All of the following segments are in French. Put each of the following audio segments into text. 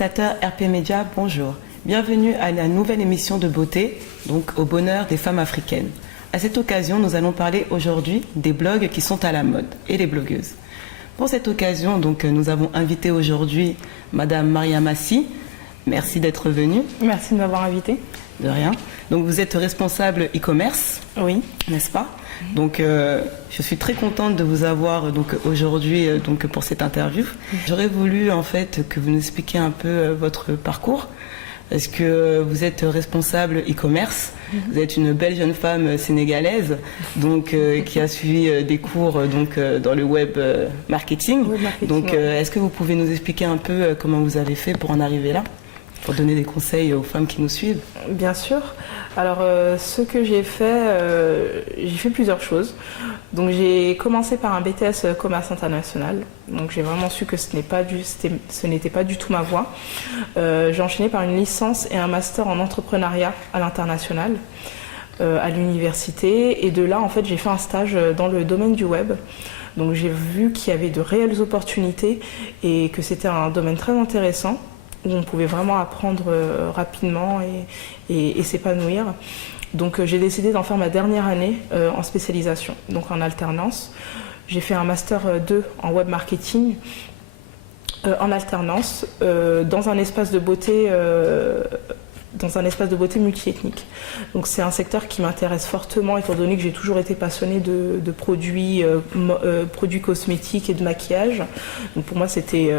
Téléspectateurs RP Média, bonjour. Bienvenue à la nouvelle émission de beauté, donc au bonheur des femmes africaines. À cette occasion, nous allons parler aujourd'hui des blogs qui sont à la mode et les blogueuses. Pour cette occasion, donc, nous avons invité aujourd'hui Madame Mariam Assi. Merci d'être venue. Merci de m'avoir invitée. De rien. Donc vous êtes responsable e-commerce, oui, n'est-ce pas? Donc je suis très contente de vous avoir donc aujourd'hui donc pour cette interview. J'aurais voulu en fait que vous nous expliquiez un peu votre parcours. Est-ce que vous êtes responsable e-commerce? Vous êtes une belle jeune femme sénégalaise donc qui a suivi des cours donc dans le web marketing. Donc est-ce que vous pouvez nous expliquer un peu comment vous avez fait pour en arriver là, pour donner des conseils aux femmes qui nous suivent? Bien sûr. Alors, ce que j'ai fait plusieurs choses. Donc, j'ai commencé par un BTS commerce international. Donc, j'ai vraiment su que ce n'était pas du tout ma voie. J'ai enchaîné par une licence et un master en entrepreneuriat à l'international à l'université. Et de là, en fait, j'ai fait un stage dans le domaine du web. Donc, j'ai vu qu'il y avait de réelles opportunités et que c'était un domaine très intéressant, où on pouvait vraiment apprendre rapidement et s'épanouir. Donc j'ai décidé d'en faire ma dernière année en spécialisation, donc en alternance. J'ai fait un master 2 en web marketing en alternance dans un espace de beauté multiethnique. Donc c'est un secteur qui m'intéresse fortement étant donné que j'ai toujours été passionnée de produits cosmétiques et de maquillage. Donc pour moi c'était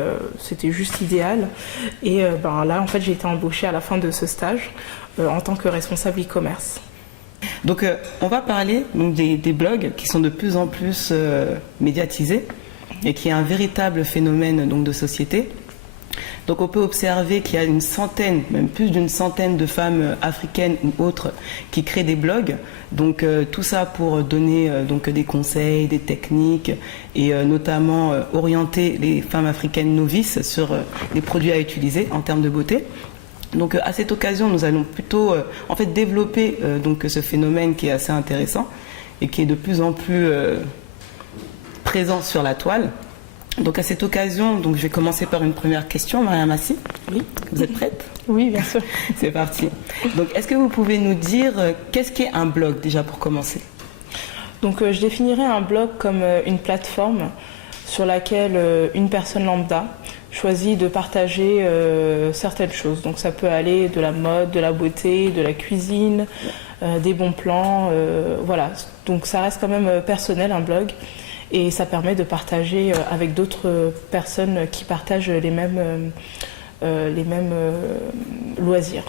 juste idéal. Et là en fait j'ai été embauchée à la fin de ce stage en tant que responsable e-commerce. Donc on va parler donc, des blogs qui sont de plus en plus médiatisés et qui est un véritable phénomène donc, de société. Donc on peut observer qu'il y a une centaine, même plus d'une centaine de femmes africaines ou autres qui créent des blogs. Donc tout ça pour donner donc des conseils, des techniques et notamment orienter les femmes africaines novices sur les produits à utiliser en termes de beauté. Donc à cette occasion, nous allons plutôt en fait développer donc ce phénomène qui est assez intéressant et qui est de plus en plus présent sur la toile. Donc à cette occasion, donc je vais commencer par une première question, Mariam Assi. Oui. Vous êtes prête? Oui, bien sûr. C'est parti. Donc est-ce que vous pouvez nous dire qu'est-ce qu'est un blog déjà pour commencer? Donc je définirais un blog comme une plateforme sur laquelle une personne lambda choisit de partager certaines choses. Donc ça peut aller de la mode, de la beauté, de la cuisine, des bons plans, voilà. Donc ça reste quand même personnel un blog. Et ça permet de partager avec d'autres personnes qui partagent les mêmes loisirs.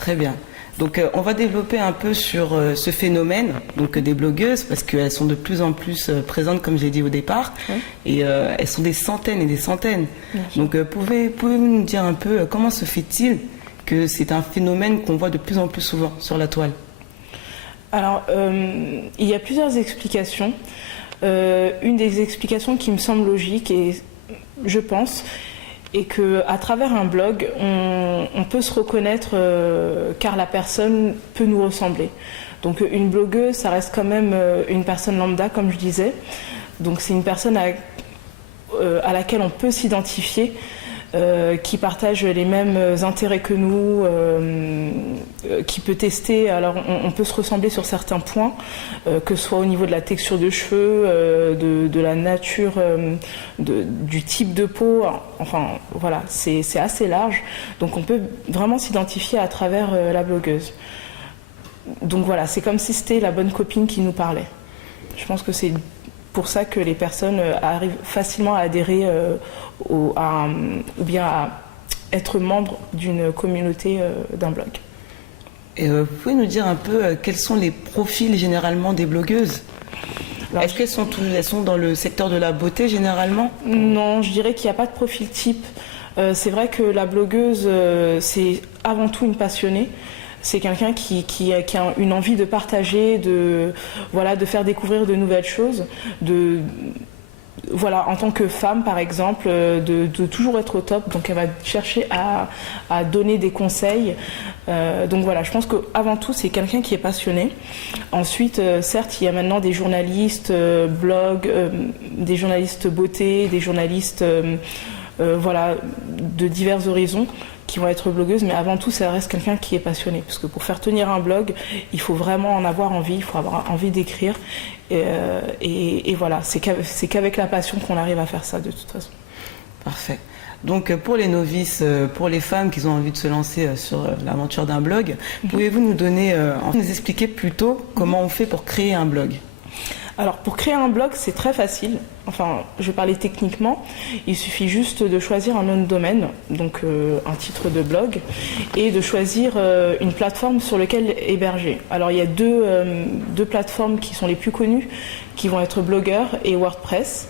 Très bien. Donc on va développer un peu sur ce phénomène donc, des blogueuses parce qu'elles sont de plus en plus présentes comme j'ai dit au départ. Oui. Et elles sont des centaines et des centaines. Donc pouvez-vous nous dire un peu comment se fait-il que c'est un phénomène qu'on voit de plus en plus souvent sur la toile? Alors il y a plusieurs explications. Une des explications qui me semble logique, et je pense, est qu'à travers un blog, on peut se reconnaître car la personne peut nous ressembler. Donc une blogueuse, ça reste quand même une personne lambda, comme je disais. Donc c'est une personne à laquelle on peut s'identifier, qui partage les mêmes intérêts que nous, qui peut tester. Alors on peut se ressembler sur certains points, que ce soit au niveau de la texture de cheveux, de la nature, du type de peau. Enfin voilà, c'est assez large. Donc on peut vraiment s'identifier à travers la blogueuse. Donc voilà, c'est comme si c'était la bonne copine qui nous parlait. Je pense que c'est pour ça que les personnes arrivent facilement à adhérer ou bien à être membre d'une communauté d'un blog. Et vous pouvez nous dire un peu quels sont les profils généralement des blogueuses? Est-ce qu'elles sont dans le secteur de la beauté généralement? Non, je dirais qu'il n'y a pas de profil type. C'est vrai que la blogueuse, c'est avant tout une passionnée. C'est quelqu'un qui a une envie de partager, de faire découvrir de nouvelles choses, en tant que femme par exemple, de toujours être au top. Donc elle va chercher à donner des conseils. Donc voilà, je pense qu'avant tout c'est quelqu'un qui est passionné. Ensuite, certes, il y a maintenant des journalistes blog, des journalistes beauté, des journalistes voilà, de divers horizons qui vont être blogueuses, mais avant tout, ça reste quelqu'un qui est passionné. Parce que pour faire tenir un blog, il faut vraiment en avoir envie, il faut avoir envie d'écrire. Et voilà, c'est qu'avec la passion qu'on arrive à faire ça, de toute façon. Parfait. Donc pour les novices, pour les femmes qui ont envie de se lancer sur l'aventure d'un blog, pouvez-vous nous expliquer plutôt comment on fait pour créer un blog? Alors pour créer un blog, c'est très facile. Enfin, je vais parler techniquement. Il suffit juste de choisir un nom de domaine, donc un titre de blog, et de choisir une plateforme sur laquelle héberger. Alors il y a deux plateformes qui sont les plus connues, qui vont être Blogger et WordPress,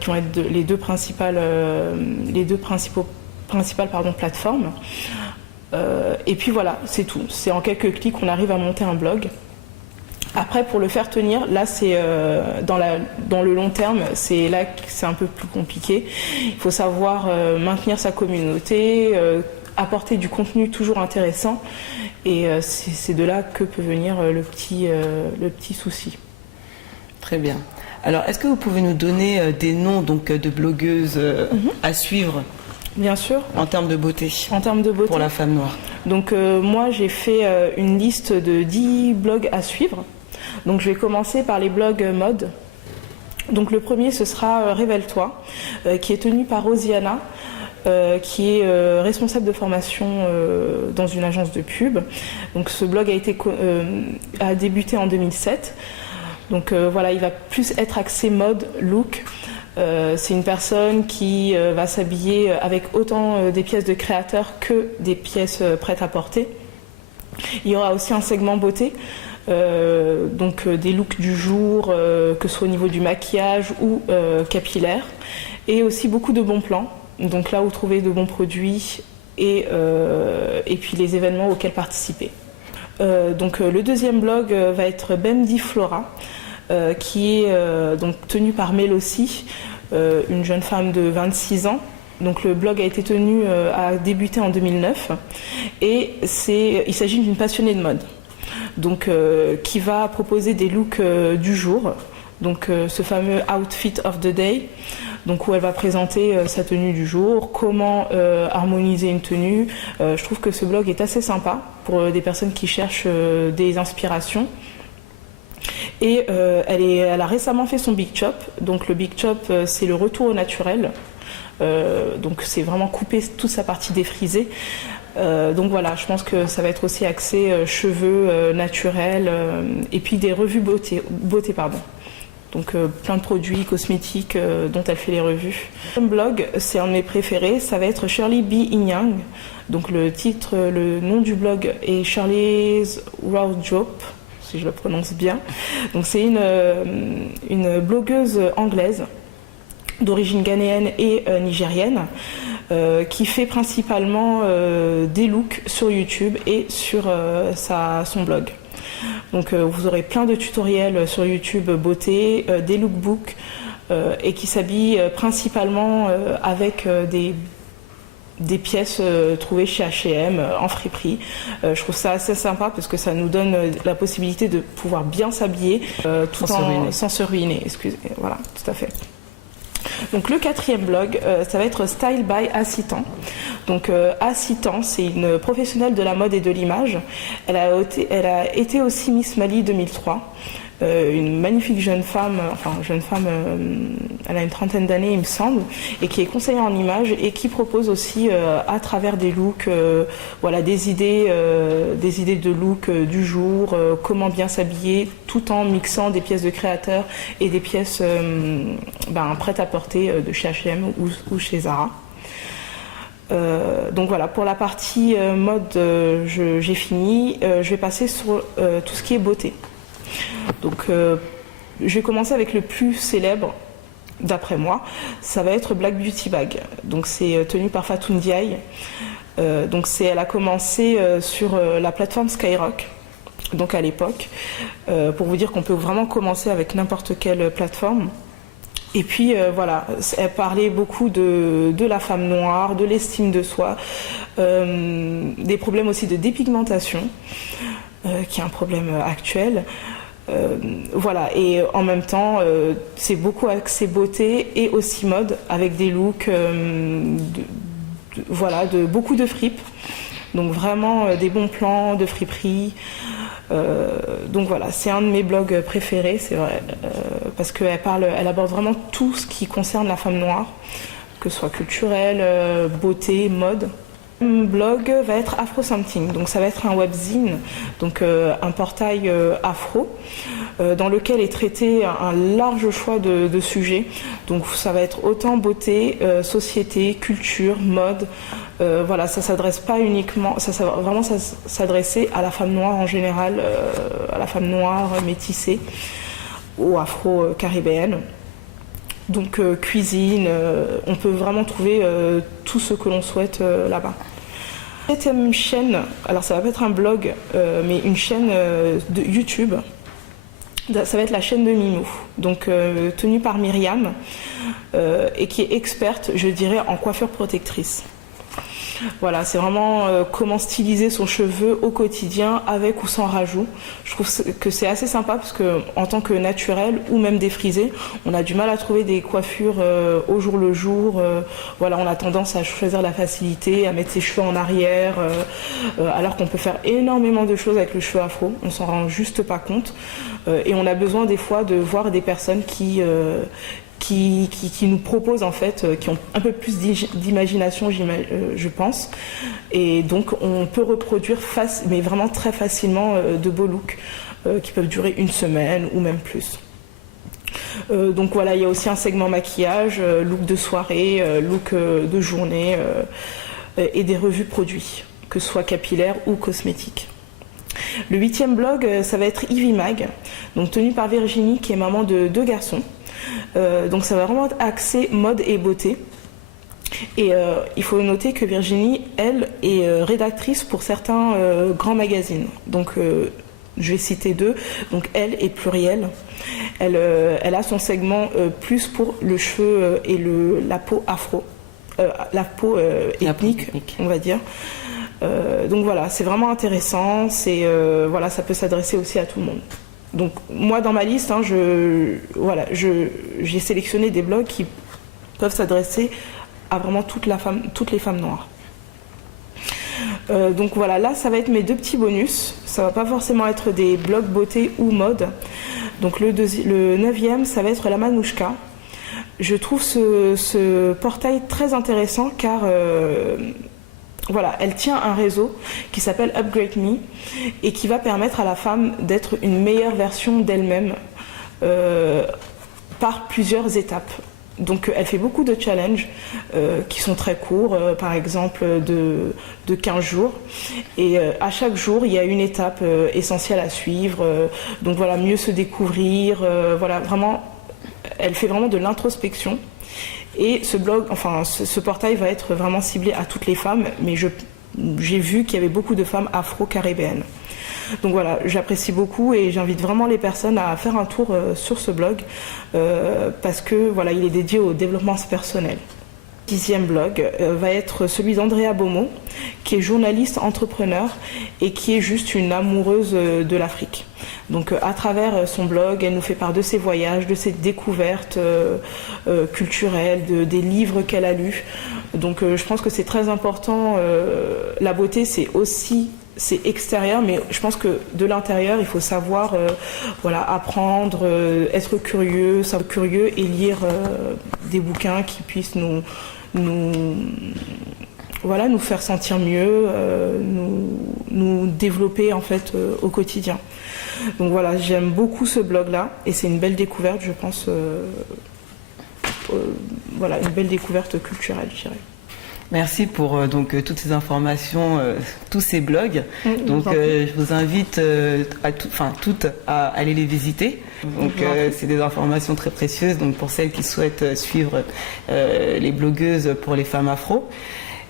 qui vont être les deux principales plateformes. Et puis voilà, c'est tout. C'est en quelques clics qu'on arrive à monter un blog. Après, pour le faire tenir, là, c'est dans le long terme, c'est là que c'est un peu plus compliqué. Il faut savoir maintenir sa communauté, apporter du contenu toujours intéressant, et c'est de là que peut venir le petit souci. Très bien. Alors, est-ce que vous pouvez nous donner des noms donc, de blogueuses à suivre? Bien sûr. En termes de beauté. En termes de beauté. Pour la femme noire. Donc moi, j'ai fait une liste de 10 blogs à suivre. Donc je vais commencer par les blogs mode. Donc le premier, ce sera Révèle-toi, qui est tenu par Rosiana, qui est responsable de formation dans une agence de pub. Donc ce blog a débuté en 2007. Donc voilà, il va plus être axé mode, look. C'est une personne qui va s'habiller avec autant des pièces de créateurs que des pièces prêtes à porter. Il y aura aussi un segment beauté, donc des looks du jour, que ce soit au niveau du maquillage ou capillaire, et aussi beaucoup de bons plans. Donc là où trouver de bons produits et puis les événements auxquels participer. Donc le deuxième blog va être Bemdi Flora, qui est donc tenu par Mélossi, une jeune femme de 26 ans. Donc le blog a débuté en 2009 et il s'agit d'une passionnée de mode, donc qui va proposer des looks du jour, donc ce fameux outfit of the day, donc où elle va présenter sa tenue du jour, comment harmoniser une tenue. Je trouve que ce blog est assez sympa pour des personnes qui cherchent des inspirations. Et elle a récemment fait son Big Chop. Donc le Big Chop, c'est le retour au naturel. Donc c'est vraiment couper toute sa partie défrisée. Donc voilà, je pense que ça va être aussi axé cheveux naturels et puis des revues beauté. Donc plein de produits cosmétiques dont elle fait les revues. Le blog, c'est un de mes préférés, ça va être Shirley B. Inyang. Donc le nom du blog est Shirley's Wardrobe, si je le prononce bien. Donc c'est une blogueuse anglaise d'origine ghanéenne et nigérienne qui fait principalement des looks sur YouTube et sur son blog. Donc vous aurez plein de tutoriels sur YouTube beauté, des lookbooks et qui s'habillent principalement avec des pièces trouvées chez H&M en friperie. Je trouve ça assez sympa parce que ça nous donne la possibilité de pouvoir bien s'habiller sans se ruiner. Excusez, voilà, tout à fait. Donc le quatrième blog, ça va être Style by Assitan. Donc Assitan, c'est une professionnelle de la mode et de l'image. Elle a été aussi Miss Mali 2003. Une magnifique jeune femme, elle a une trentaine d'années il me semble, et qui est conseillère en image et qui propose aussi à travers des looks, des idées de look du jour, comment bien s'habiller tout en mixant des pièces de créateurs et des pièces prêtes à porter de chez H&M ou chez Zara. Donc voilà, pour la partie mode, j'ai fini. Je vais passer sur tout ce qui est beauté. Donc je vais commencer avec le plus célèbre d'après moi, ça va être Black Beauty Bag. Donc c'est tenu par Fatou Ndiaye. Elle a commencé sur la plateforme Skyrock, donc à l'époque, pour vous dire qu'on peut vraiment commencer avec n'importe quelle plateforme. Et puis elle parlait beaucoup de la femme noire, de l'estime de soi, des problèmes aussi de dépigmentation, qui est un problème actuel. Voilà, et en même temps, c'est beaucoup axé beauté et aussi mode, avec des looks voilà, de beaucoup de fripes. Donc vraiment des bons plans de friperie. Donc voilà, c'est un de mes blogs préférés, c'est vrai, parce elle aborde vraiment tout ce qui concerne la femme noire, que ce soit culturel, beauté, mode. Mon blog va être Afro Something, donc ça va être un webzine, donc un portail afro, dans lequel est traité un large choix de sujets. Donc ça va être autant beauté, société, culture, mode. Voilà, ça s'adresse pas uniquement, ça va vraiment s'adresser à la femme noire en général, à la femme noire métissée ou afro-caribéenne. Donc cuisine, on peut vraiment trouver tout ce que l'on souhaite là-bas. Septième chaîne, alors ça va pas être un blog, mais une chaîne de YouTube. Ça va être la chaîne de Mimou, donc tenue par Myriam, et qui est experte, je dirais, en coiffure protectrice. Voilà, c'est vraiment comment styliser son cheveu au quotidien avec ou sans rajout. Je trouve que c'est assez sympa parce que en tant que naturel ou même défrisé, on a du mal à trouver des coiffures au jour le jour. Voilà, on a tendance à choisir la facilité, à mettre ses cheveux en arrière, alors qu'on peut faire énormément de choses avec le cheveu afro. On s'en rend juste pas compte et on a besoin des fois de voir des personnes qui nous proposent en fait, qui ont un peu plus d'imagination, je pense. Et donc on peut reproduire mais vraiment très facilement de beaux looks qui peuvent durer une semaine ou même plus. Donc voilà, il y a aussi un segment maquillage, look de soirée, look de journée et des revues produits, que ce soit capillaires ou cosmétiques. Le 8e blog, ça va être Ivy Mag, donc tenu par Virginie qui est maman de 2 garçons. Donc ça va vraiment être axé mode et beauté. Et il faut noter que Virginie, elle, est rédactrice pour certains grands magazines. Donc je vais citer 2. Donc Elle et Pluriel. Elle a son segment plus pour le cheveu et la peau afro. La peau ethnique, on va dire. Donc voilà, c'est vraiment intéressant. Voilà, ça peut s'adresser aussi à tout le monde. Donc moi dans ma liste, hein, j'ai sélectionné des blogs qui peuvent s'adresser à vraiment toutes les femmes noires. Donc voilà, là ça va être mes 2 petits bonus. Ça va pas forcément être des blogs beauté ou mode. Donc le 9e, ça va être la Manouchka. Je trouve ce portail très intéressant car voilà, elle tient un réseau qui s'appelle Upgrade Me et qui va permettre à la femme d'être une meilleure version d'elle-même par plusieurs étapes. Donc elle fait beaucoup de challenges qui sont très courts, par exemple de 15 jours. Et à chaque jour, il y a une étape essentielle à suivre. Donc voilà, mieux se découvrir. Voilà, vraiment, elle fait vraiment de l'introspection. Et ce portail va être vraiment ciblé à toutes les femmes, mais j'ai vu qu'il y avait beaucoup de femmes afro-caribéennes. Donc voilà, j'apprécie beaucoup et j'invite vraiment les personnes à faire un tour sur ce blog parce que voilà, il est dédié au développement personnel. 10e blog va être celui d'Andrea Beaumont, qui est journaliste entrepreneur et qui est juste une amoureuse de l'Afrique. Donc à travers son blog, elle nous fait part de ses voyages, de ses découvertes culturelles, des livres qu'elle a lus. Donc je pense que c'est très important. La beauté, c'est extérieur, mais je pense que de l'intérieur, il faut savoir apprendre, être curieux et lire des bouquins qui puissent nous faire sentir mieux, nous développer en fait au quotidien. Donc voilà, j'aime beaucoup ce blog-là et c'est une belle découverte, je pense, une belle découverte culturelle, je dirais. Merci pour toutes ces informations, tous ces blogs. Donc je vous invite toutes à aller les visiter. Donc c'est des informations très précieuses. Donc pour celles qui souhaitent suivre les blogueuses pour les femmes afro.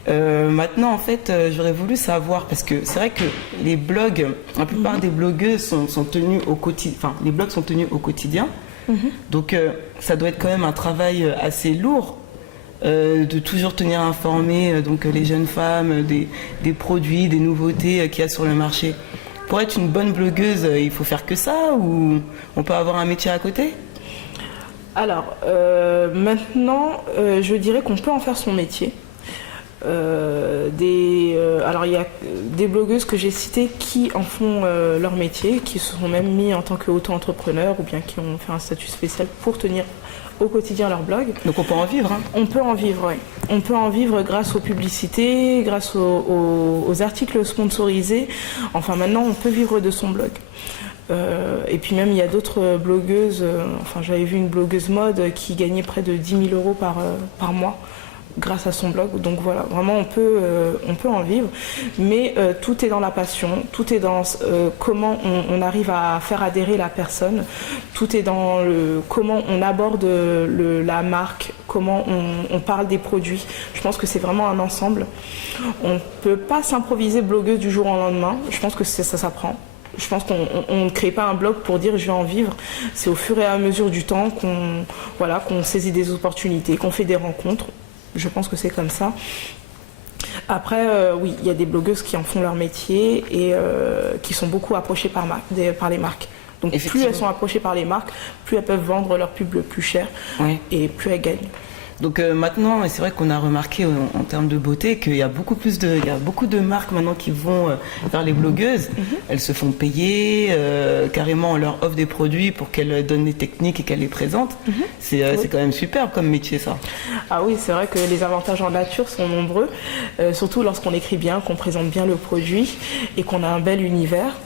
Maintenant en fait j'aurais voulu savoir parce que c'est vrai que les blogs, la plupart des blogueuses sont tenues au quotidien. Enfin les blogs sont tenus au quotidien. Donc ça doit être quand même un travail assez lourd. De toujours tenir informés les jeunes femmes des produits, des nouveautés qu'il y a sur le marché. pour être une bonne blogueuse, il faut faire que ça ou on peut avoir un métier à côté? Alors, maintenant, je dirais qu'on peut en faire son métier. Alors il y a des blogueuses que j'ai citées qui en font leur métier, qui se sont même mis en tant qu'auto-entrepreneurs ou bien qui ont fait un statut spécial pour tenir au quotidien leur blog. Donc on peut en vivre, hein? On peut en vivre, oui. On peut en vivre grâce aux publicités, grâce aux articles sponsorisés. Enfin maintenant on peut vivre de son blog. Et puis même il y a d'autres blogueuses, enfin j'avais vu une blogueuse mode qui gagnait près de 10 000 euros par mois grâce à son blog. Donc voilà, vraiment on peut en vivre, mais tout est dans la passion, tout est dans comment on arrive à faire adhérer la personne, tout est dans comment on aborde la marque, comment on parle des produits. Je pense que c'est vraiment un ensemble. On ne peut pas s'improviser blogueuse du jour au lendemain, je pense que ça s'apprend. Je pense qu'on ne crée pas un blog pour dire je vais en vivre. C'est au fur et à mesure du temps qu'on saisit des opportunités, qu'on fait des rencontres. Je pense que c'est comme ça. Après, oui, il y a des blogueuses qui en font leur métier et qui sont beaucoup approchées par les marques. Donc plus elles sont approchées par les marques, plus elles peuvent vendre leur pub le plus cher, oui, et plus elles gagnent. Donc maintenant, c'est vrai qu'on a remarqué en termes de beauté qu'il y a beaucoup de marques maintenant qui vont vers les blogueuses. Elles se font payer, carrément on leur offre des produits pour qu'elles donnent des techniques et qu'elles les présentent. C'est quand même superbe comme métier, ça. Ah oui, c'est vrai que les avantages en nature sont nombreux, surtout lorsqu'on écrit bien, qu'on présente bien le produit et qu'on a un bel univers.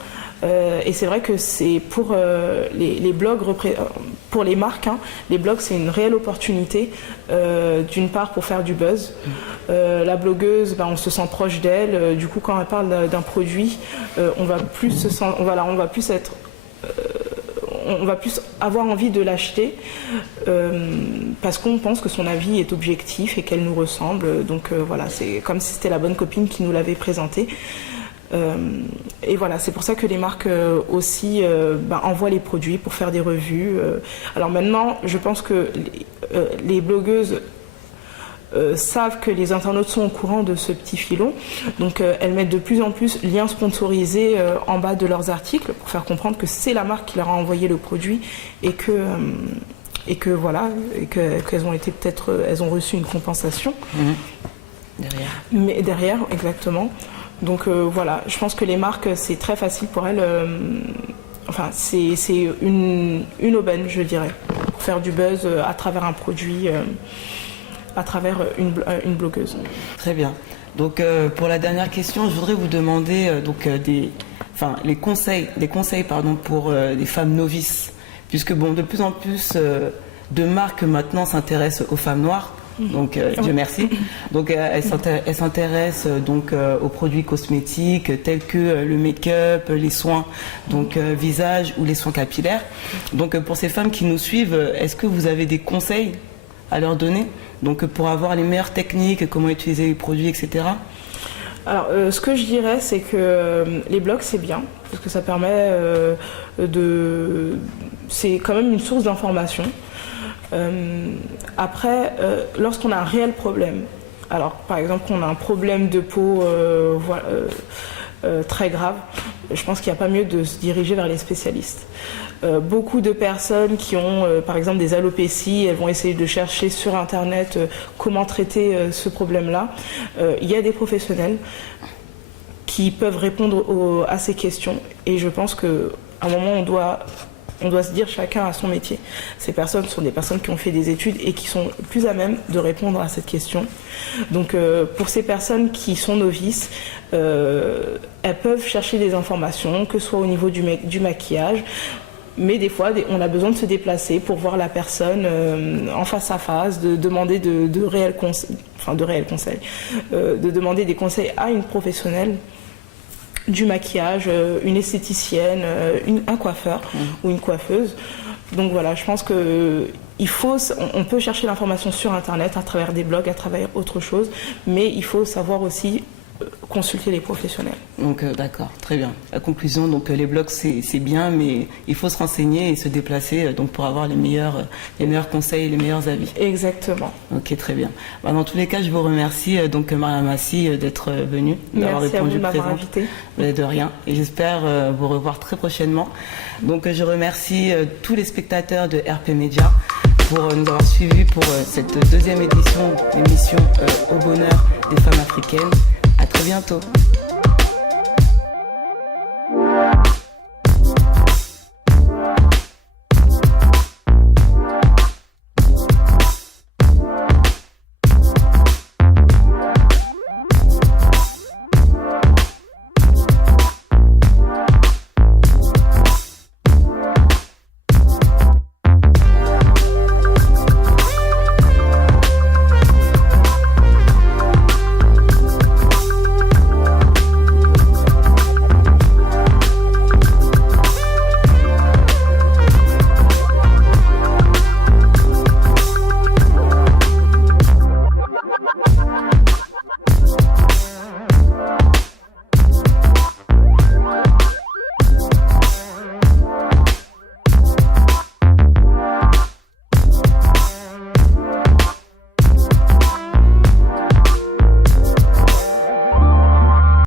Et c'est vrai que c'est pour les blogs, pour les marques, hein, les blogs c'est une réelle opportunité, d'une part pour faire du buzz. La blogueuse, on se sent proche d'elle, du coup quand elle parle d'un produit, on va plus avoir envie de l'acheter parce qu'on pense que son avis est objectif et qu'elle nous ressemble. Donc voilà, c'est comme si c'était la bonne copine qui nous l'avait présenté. Et voilà, c'est pour ça que les marques aussi envoient les produits pour faire des revues. Alors maintenant, je pense que les blogueuses savent que les internautes sont au courant de ce petit filon. Donc elles mettent de plus en plus liens sponsorisés en bas de leurs articles pour faire comprendre que c'est la marque qui leur a envoyé le produit et qu'elles ont été elles ont reçu une compensation. Derrière. Mais derrière, exactement. Donc voilà, je pense que les marques, c'est très facile pour elles. C'est une aubaine, je dirais, pour faire du buzz à travers un produit, à travers une blogueuse. Très bien. Donc pour la dernière question, je voudrais vous demander des conseils pour des femmes novices, puisque de plus en plus de marques maintenant s'intéressent aux femmes noires. Donc Dieu merci. Donc elle s'intéresse aux produits cosmétiques tels que le make-up, les soins visage ou les soins capillaires. Donc pour ces femmes qui nous suivent, est-ce que vous avez des conseils à leur donner pour avoir les meilleures techniques, comment utiliser les produits, etc. Alors ce que je dirais, c'est que les blogs c'est bien parce que ça permet c'est quand même une source d'information. Après, lorsqu'on a un réel problème, alors par exemple qu'on a un problème de peau très grave, je pense qu'il n'y a pas mieux de se diriger vers les spécialistes. Beaucoup de personnes qui ont par exemple des alopécies, elles vont essayer de chercher sur internet comment traiter ce problème-là. Il y a des professionnels qui peuvent répondre à ces questions et je pense qu'à un moment on doit se dire chacun à son métier. Ces personnes sont des personnes qui ont fait des études et qui sont plus à même de répondre à cette question. Donc pour ces personnes qui sont novices, elles peuvent chercher des informations, que ce soit au niveau du maquillage, mais des fois on a besoin de se déplacer pour voir la personne en face à face, de demander de réels conseils, de demander des conseils à une professionnelle du maquillage, une esthéticienne, un coiffeur ou une coiffeuse. Donc voilà, je pense on peut chercher l'information sur internet, à travers des blogs, à travers autre chose, mais il faut savoir aussi consulter les professionnels. Donc d'accord, très bien. La conclusion, donc les blogs c'est bien, mais il faut se renseigner et se déplacer donc pour avoir les meilleurs conseils, les meilleurs avis. Exactement. Ok, très bien. Bah, dans tous les cas, je vous remercie donc Mariam Assi d'être venue, d'avoir Merci répondu à vous de m'avoir présent. invité. De rien. Et j'espère vous revoir très prochainement. Donc je remercie tous les spectateurs de RP Média pour nous avoir suivis pour cette deuxième édition d'émission Au bonheur des femmes africaines. À très bientôt.